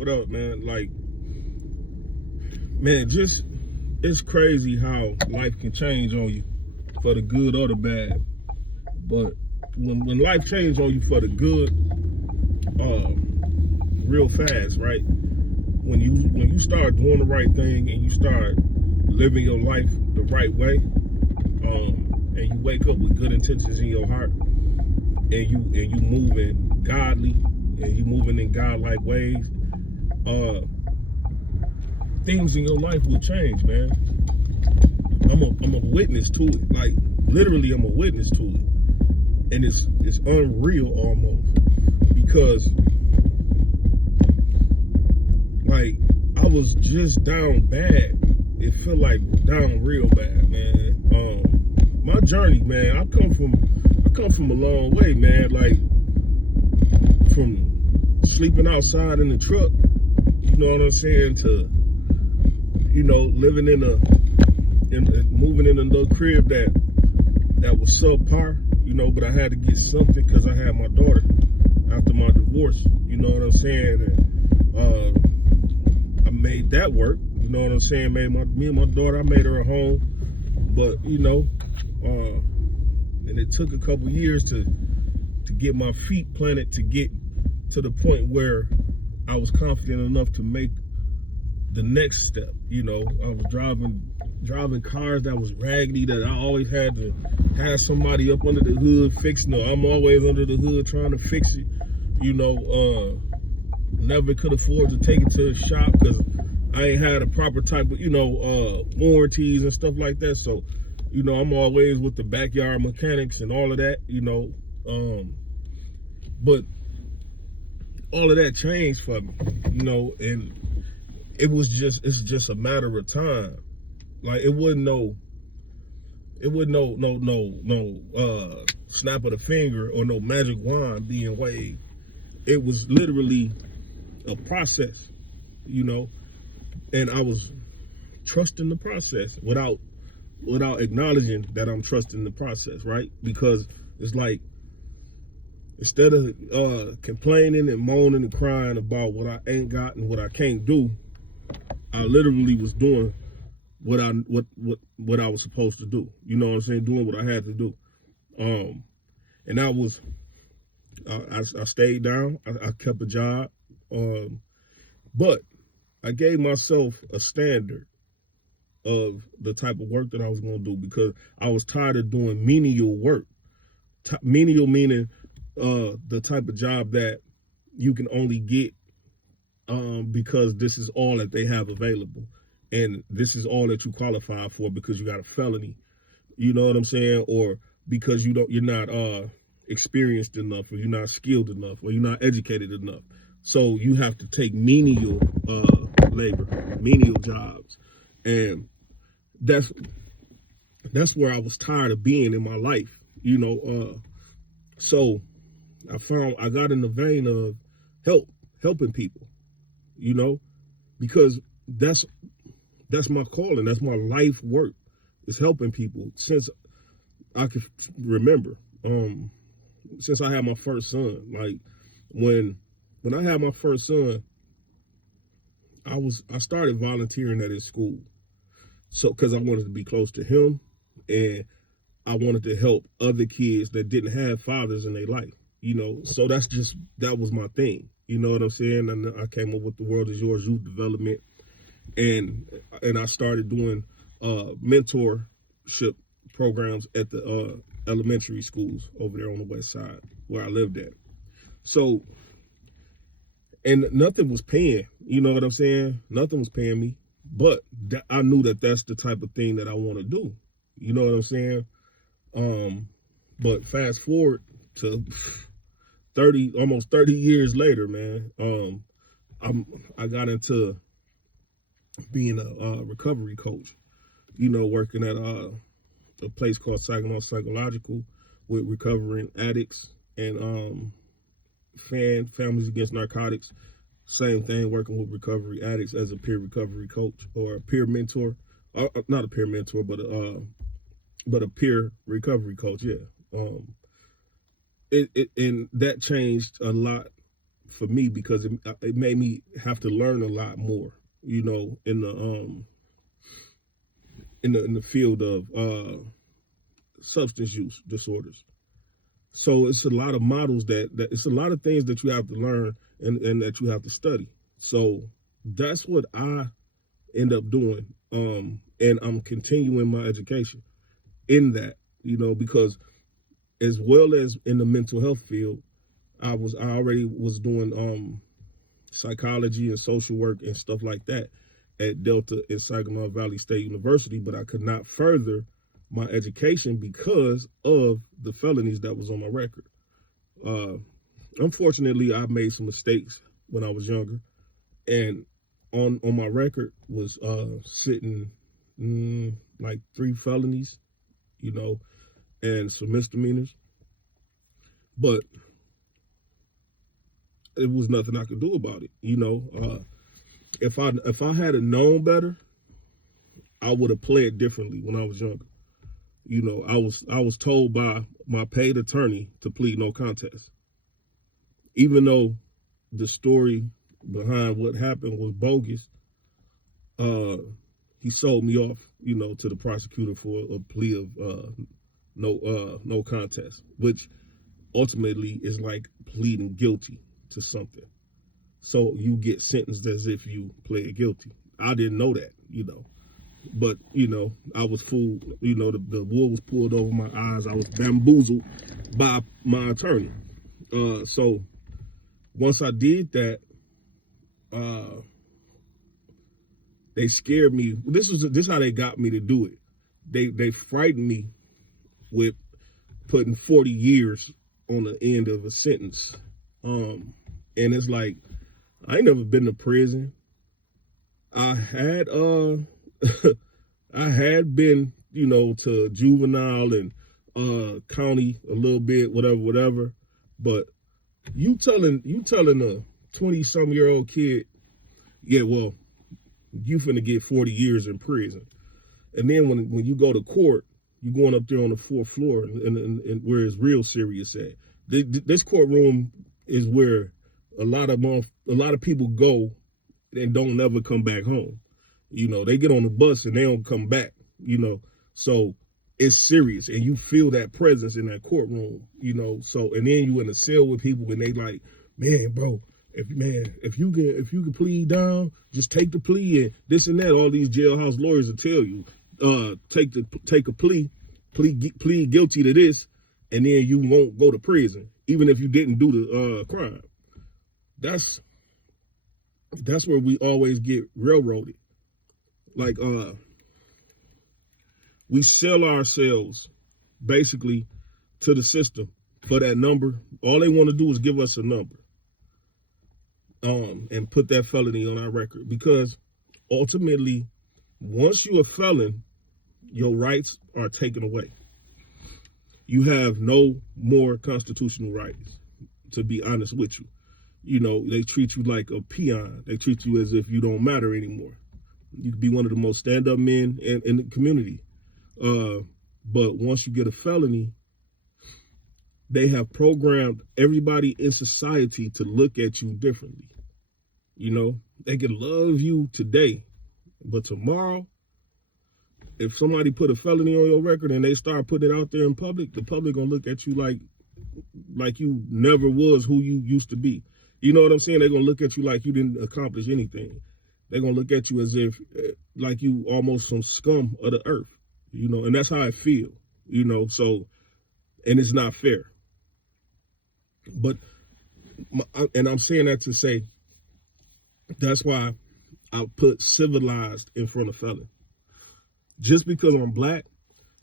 What up, man? Like, man, just it's crazy how life can change on you for the good or the bad. But when life changes on you for the good, uh, real fast, right? When you start doing the right thing and you start living your life the right way, and you wake up with good intentions in your heart, and you moving godly, and you moving in godlike ways, uh, things in your life will change, man. I'm a witness to it. Like literally, I'm a witness to it, and it's unreal almost because like I was just down bad. It felt like down real bad, man. My journey, man. I come from a long way, man. Like from sleeping outside in the truck, you know what I'm saying, to living moving in a little crib that was subpar, but I had to get something because I had my daughter after my divorce, you know what I'm saying? And I made that work, you know what I'm saying? Me and my daughter, I made her a home, but and it took a couple years to get my feet planted, to get to the point where I was confident enough to make the next step. I was driving cars that was raggedy, that I always had to have somebody up under the hood fixing it. I'm always under the hood trying to fix it. Never could afford to take it to a shop because I ain't had a proper type of, warranties and stuff like that. So, I'm always with the backyard mechanics and all of that, but all of that changed for me, and it's just a matter of time. Like it wasn't no snap of the finger or no magic wand being waved. It was literally a process, and I was trusting the process without acknowledging that I'm trusting the process, right? Because it's like instead of complaining and moaning and crying about what I ain't got and what I can't do, I literally was doing what I was supposed to do. You know what I'm saying? Doing what I had to do. And I stayed down. I kept a job. But I gave myself a standard of the type of work that I was going to do because I was tired of doing menial work. Menial meaning the type of job that you can only get because this is all that they have available. And this is all that you qualify for because you got a felony. You know what I'm saying? Or because you're not experienced enough, or you're not skilled enough, or you're not educated enough. So you have to take menial labor, menial jobs. And that's where I was tired of being in my life, so I got in the vein of helping people, because that's my calling. That's my life work, is helping people since I can remember. Since I had my first son, like when I had my first son, I started volunteering at his school. So, because I wanted to be close to him, and I wanted to help other kids that didn't have fathers in their life, So that was my thing, you know what I'm saying? And I came up with the World Is Yours Youth Development, and I started doing mentorship programs at the elementary schools over there on the west side where I lived at. So, and nothing was paying, you know what I'm saying? Nothing was paying me. But I knew that that's the type of thing that I want to do. You know what I'm saying? But fast forward to almost 30 years later, man, I got into being a recovery coach, working at a place called Saginaw Psychological with recovering addicts and families against narcotics. Same thing, working with recovery addicts as a peer recovery coach or a peer mentor. Not a peer mentor, but a peer recovery coach. Yeah. And that changed a lot for me because it made me have to learn a lot more, you know, in the field of substance use disorders. So it's a lot of models that it's a lot of things that you have to learn and that you have to study. So that's what I end up doing. And I'm continuing my education in that, you know, because as well as in the mental health field, I already was doing psychology and social work and stuff like that at Delta and Saginaw Valley State University, but I could not further my education because of the felonies that was on my record. Unfortunately, I made some mistakes when I was younger, and on my record was sitting like 3 felonies, you know, and some misdemeanors. But it was nothing I could do about it, you know. If I had known better, I would have played differently when I was younger. You know, I was told by my paid attorney to plead no contest, even though the story behind what happened was bogus. He sold me off, you know, to the prosecutor for a plea of no contest, which ultimately is like pleading guilty to something. So you get sentenced as if you pled guilty. I didn't know that, you know. But, you know, I was fooled. You know, the wool was pulled over my eyes. I was bamboozled by my attorney. So once I did that, they scared me. This is how they got me to do it. They frightened me with putting 40 years on the end of a sentence. And it's like, I ain't never been to prison. I had I had been, you know, to juvenile and county a little bit, whatever. But you telling a 20-some-year-old kid, yeah, well, you finna get 40 years in prison. And then when you go to court, you going up there on the 4th floor and where it's real serious at. This courtroom is where a lot of people go and don't never come back home. You know, they get on the bus and they don't come back, you know. So it's serious and you feel that presence in that courtroom, you know. So and then you in a cell with people and they like, man, bro, if you can plead down, just take the plea and this and that. All these jailhouse lawyers will tell you, take a plea, plead guilty to this, and then you won't go to prison, even if you didn't do the crime. That's where we always get railroaded. Like we sell ourselves basically to the system for that number. All they want to do is give us a number. And put that felony on our record, because ultimately, once you're a felon, your rights are taken away. You have no more constitutional rights, to be honest with you. You know, they treat you like a peon. They treat you as if you don't matter anymore. You could be one of the most stand-up men in the community. But once you get a felony, they have programmed everybody in society to look at you differently. You know, they can love you today, but tomorrow, if somebody put a felony on your record and they start putting it out there in public, the public gonna look at you like you never was who you used to be. You know what I'm saying? They're gonna look at you like you didn't accomplish anything. They're gonna look at you as if like you almost some scum of the earth. You know, and that's how I feel. You know, so, and it's not fair. But, and I'm saying that to say, that's why I put civilized in front of felon. Just because I'm black,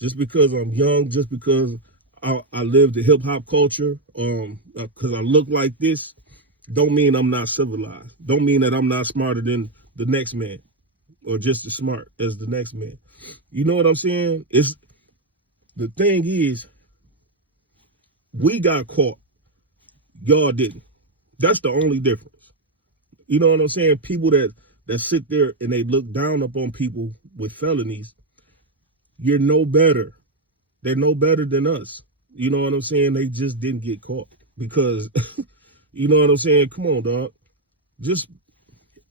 just because I'm young, just because I live the hip hop culture, because I look like this, don't mean I'm not civilized. Don't mean that I'm not smarter than the next man, or just as smart as the next man. You know what I'm saying? The thing is, we got caught. Y'all didn't. That's the only difference. You know what I'm saying? People that sit there and they look down upon people with felonies, you're no better. They're no better than us. You know what I'm saying? They just didn't get caught because You know what I'm saying? Come on, dog. Just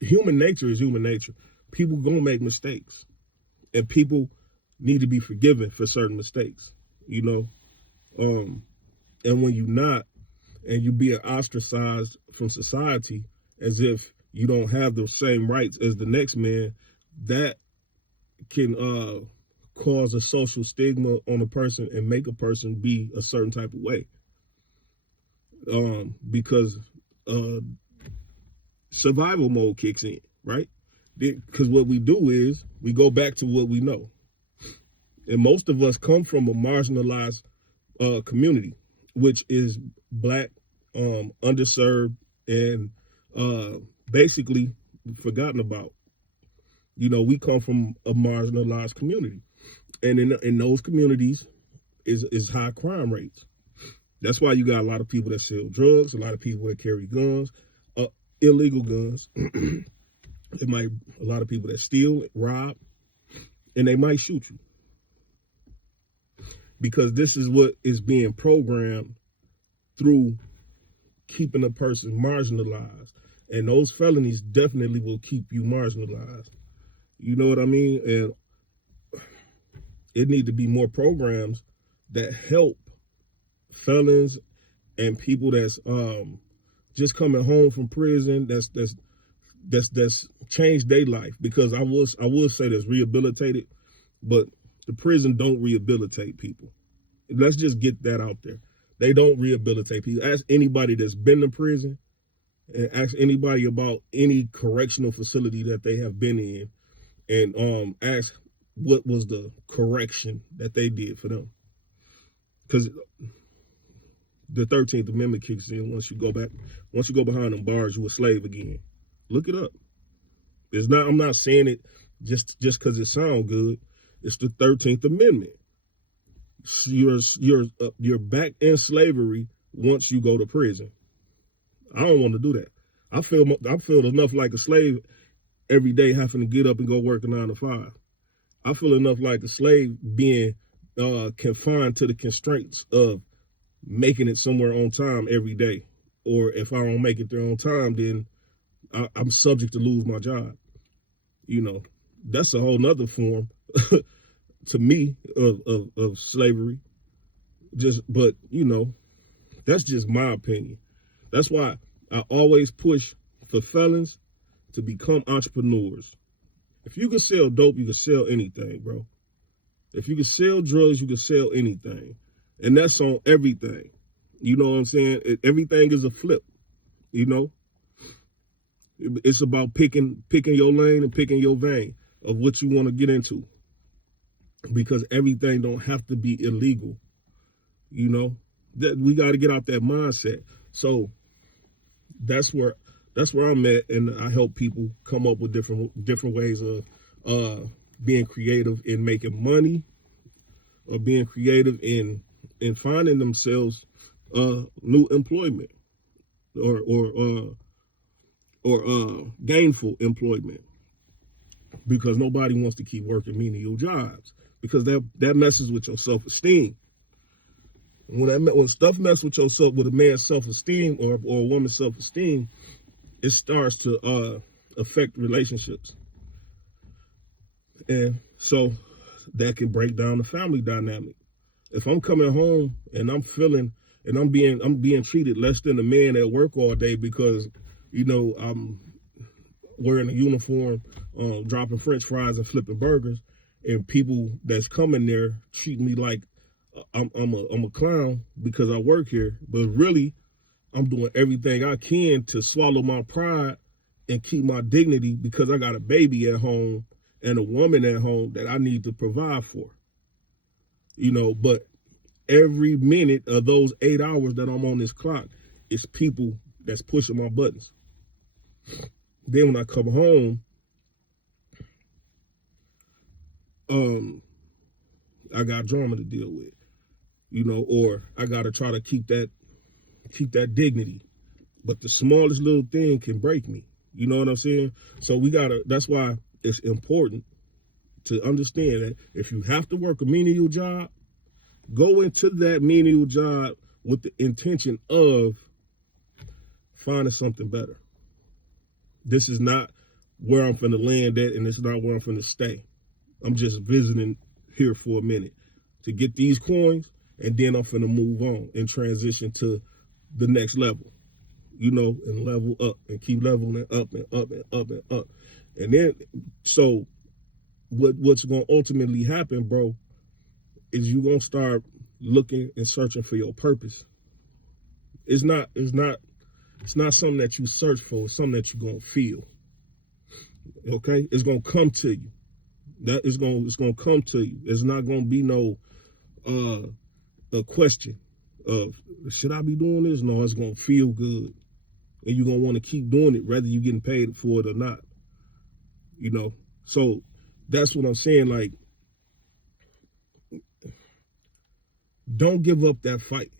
human nature is human nature. People gonna make mistakes, and people need to be forgiven for certain mistakes. You know, and when you're not, and you being ostracized from society as if you don't have the same rights as the next man, that can cause a social stigma on a person and make a person be a certain type of way. Because survival mode kicks in, right? Because what we do is we go back to what we know. And most of us come from a marginalized community, which is Black, underserved, and basically forgotten about. You know, we come from a marginalized community. And in those communities is high crime rates. That's why you got a lot of people that sell drugs, a lot of people that carry guns, illegal guns. A lot of people that steal, rob, and they might shoot you. Because this is what is being programmed through keeping a person marginalized. And those felonies definitely will keep you marginalized. You know what I mean? And it need to be more programs that help felons and people that's just coming home from prison that's changed their life. Because I will say that's rehabilitated, but the prison don't rehabilitate people. Let's just get that out there. They don't rehabilitate people. Ask anybody that's been to prison, and ask anybody about any correctional facility that they have been in, and ask what was the correction that they did for them. Because the 13th Amendment kicks in once you go behind them bars, you a slave again. Look it up. I'm not saying it just because it sounds good. It's the 13th Amendment. You're back in slavery once you go to prison. I don't want to do that. I feel enough like a slave every day having to get up and go work a 9 to 5. I feel enough like a slave being confined to the constraints of making it somewhere on time every day. Or if I don't make it there on time, then I'm subject to lose my job. You know, that's a whole nother form to me of slavery. But you know, that's just my opinion. That's why I always push for felons to become entrepreneurs. If you can sell dope, you can sell anything, bro. If you can sell drugs, you can sell anything. And that's on everything. You know what I'm saying? Everything is a flip, you know? It's about picking your lane and picking your vein of what you want to get into. Because everything don't have to be illegal, you know? That we got to get out that mindset. So that's where I'm at, and I help people come up with different ways of being creative in making money, or being creative in finding themselves new employment or gainful employment, because nobody wants to keep working menial jobs, because that messes with your self-esteem. When stuff messes with a man's self-esteem or a woman's self-esteem, it starts to affect relationships. And so that can break down the family dynamic. If I'm coming home and I'm feeling and I'm being treated less than a man at work all day because, you know, I'm wearing a uniform, dropping French fries and flipping burgers, and people that's coming there treat me like I'm a clown because I work here, but really I'm doing everything I can to swallow my pride and keep my dignity, because I got a baby at home and a woman at home that I need to provide for. You know, but every minute of those 8 hours that I'm on this clock, it's people that's pushing my buttons. Then when I come home, I got drama to deal with, you know, or I got to try to keep that dignity. But the smallest little thing can break me. You know what I'm saying? So that's why it's important to understand that if you have to work a menial job, go into that menial job with the intention of finding something better. This is not where I'm finna land at, and it's not where I'm finna stay. I'm just visiting here for a minute to get these coins, and then I'm finna move on and transition to the next level, you know, and level up and keep leveling up and up and up and up. And then, so what's going to ultimately happen, bro, is you're going to start looking and searching for your purpose. It's not something that you search for. It's something that you're going to feel. Okay? It's going to come to you. It's going to come to you. It's not going to be no a question of, should I be doing this? No, it's going to feel good. And you're going to want to keep doing it, whether you're getting paid for it or not. You know? So that's what I'm saying. Like, don't give up that fight.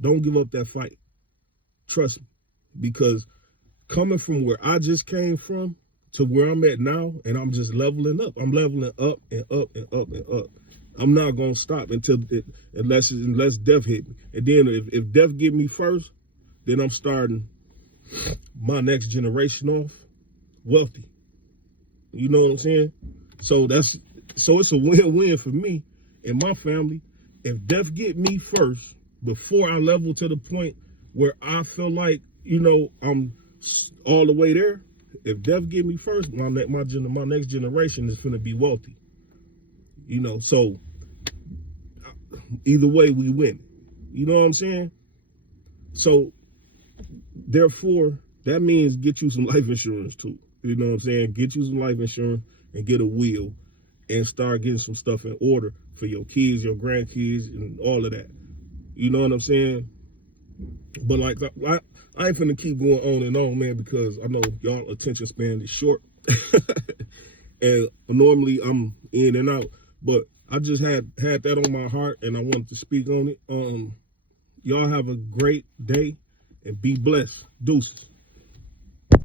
Don't give up that fight. Trust me. Because coming from where I just came from to where I'm at now, and I'm just leveling up. I'm leveling up and up and up and up. I'm not going to stop unless death hit me. And then if death get me first, then I'm starting my next generation off wealthy. You know what I'm saying? So it's a win-win for me and my family. If death get me first, before I level to the point where I feel like, you know, I'm all the way there, if death get me first, my next generation is going to be wealthy. You know, so either way we win. You know what I'm saying? So therefore, that means get you some life insurance too. You know what I'm saying? Get you some life insurance and get a will and start getting some stuff in order for your kids, your grandkids, and all of that. You know what I'm saying? But like, I ain't finna keep going on and on, man, because I know y'all attention span is short. And normally I'm in and out, but I just had that on my heart and I wanted to speak on it. Y'all have a great day and be blessed. Deuces.